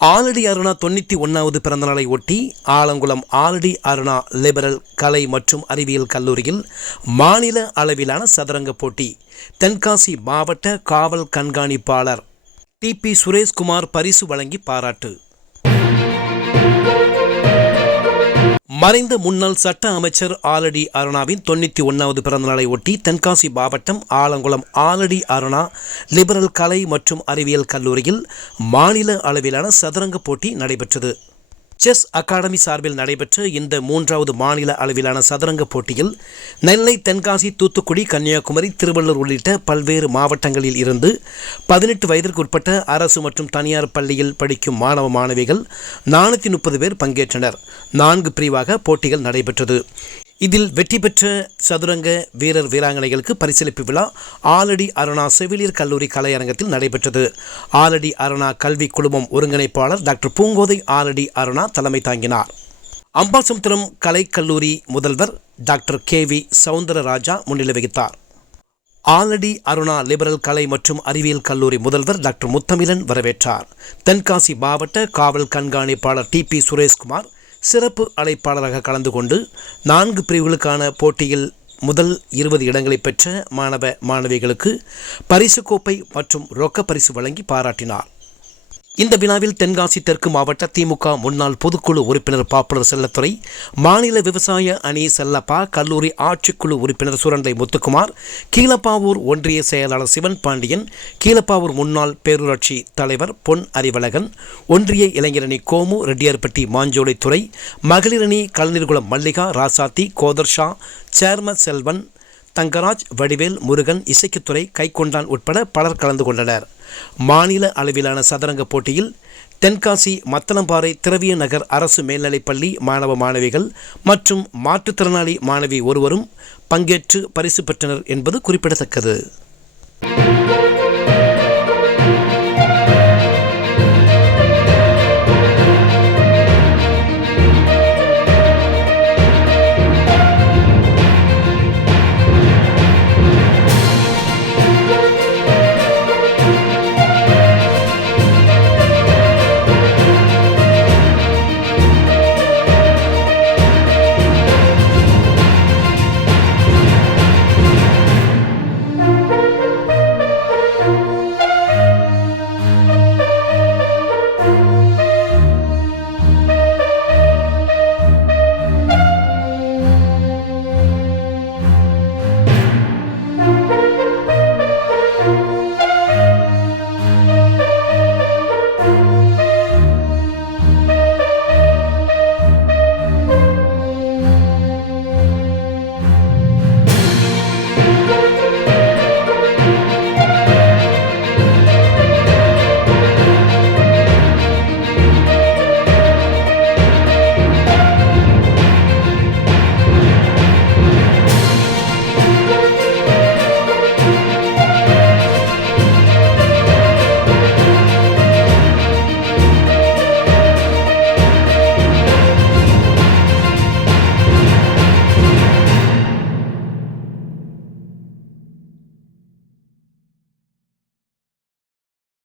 ஆலடி அருணா தொண்ணூற்றி ஒன்றாவது பிறந்தநாளை ஒட்டி ஆலங்குளம் ஆலடி அருணா லிபரல் கலை மற்றும் அறிவியல் கல்லூரியில் மாநில அளவிலான சதுரங்க போட்டி. தென்காசி மாவட்ட காவல் கண்காணிப்பாளர் டிபி சுரேஷ்குமார் பரிசு வழங்கி பாராட்டு. மறைந்த முன்னாள் சட்ட அமைச்சர் ஆலடி அருணாவின் தொண்ணூற்றி ஒன்றாவது பிறந்தநாளை ஒட்டி தென்காசி மாவட்டம் ஆலங்குளம் ஆலடி அருணா லிபரல் கலை மற்றும் அறிவியல் கல்லூரியில் மாநில அளவிலான சதுரங்க போட்டி நடைபெற்றது. செஸ் அகாடமி சார்பில் நடைபெற்ற இந்த மூன்றாவது மாநில அளவிலான சதுரங்க போட்டியில் நெல்லை தென்காசி தூத்துக்குடி கன்னியாகுமரி திருவள்ளூர் உள்ளிட்ட பல்வேறு மாவட்டங்களில் இருந்து பதினெட்டு வயதிற்கு உட்பட்ட அரசு மற்றும் தனியார் பள்ளியில் படிக்கும் மாணவ மாணவிகள் நானூற்றி முப்பது பேர் பங்கேற்றனர். நான்கு பிரிவாக போட்டிகள் நடைபெற்றது. இதில் வெற்றி பெற்ற சதுரங்க வீரர் வீராங்கனைகளுக்கு பரிசளிப்பு விழா ஆலடி அருணா செவிலியர் கல்லூரி கலையரங்கத்தில் நடைபெற்றது. ஆலடி அருணா கல்வி குழுமம் ஒருங்கிணைப்பாளர் டாக்டர் பூங்கோதை ஆலடி அருணா தலைமை தாங்கினார். அம்பாசமுத்திரம் கலைக்கல்லூரி முதல்வர் டாக்டர் கே வி சவுந்தரராஜா முன்னிலை வகித்தார். ஆலடி அருணா லிபரல் கலை மற்றும் அறிவியல் கல்லூரி முதல்வர் டாக்டர் முத்தமிழன் வரவேற்றார். தென்காசி மாவட்ட காவல் கண்காணிப்பாளர் டி பி சுரேஷ்குமார் சிறப்பு அழைப்பாளராக கலந்து கொண்டு நான்கு பிரிவுகளுக்கான போட்டியில் முதல் இருபது இடங்களை பெற்ற மாணவ மாணவிகளுக்கு பரிசு கோப்பை மற்றும் ரொக்க பரிசு வழங்கி பாராட்டினார். இந்த விழாவில் தென்காசி தெற்கு மாவட்ட திமுக முன்னாள் பொதுக்குழு உறுப்பினர் பாப்புலர் செல்லத்துறை மாநில விவசாய அணி செல்லப்பா கல்லூரி ஆட்சிக்குழு உறுப்பினர் சுரண்டை முத்துக்குமார் கீழப்பாவூர் ஒன்றிய செயலாளர் சிவன் பாண்டியன் கீழப்பாவூர் முன்னாள் பேரூராட்சி தலைவர் பொன் அறிவழகன் ஒன்றிய இளைஞரணி கோமு ரெட்டியார்பட்டி மாஞ்சோலைத்துறை மகளிரணி கலைஞர்குளம் மல்லிகா ராசாத்தி கோதர்ஷா சேர்ம செல்வன் தங்கராஜ் வடிவேல் முருகன் இசைக்குத்துறை கைக்கொண்டான் உட்பட பலர் கலந்து கொண்டனர். மாநில அளவிலான சதுரங்க போட்டியில் தென்காசி மத்தளம்பாறை திரவிய நகர் அரசு மேல்நிலைப்பள்ளி மாணவ மாணவிகள் மற்றும் மாற்றுத்திறனாளி மாணவி ஒருவரும் பங்கேற்று பரிசு பெற்றனர் என்பது குறிப்பிடத்தக்கது.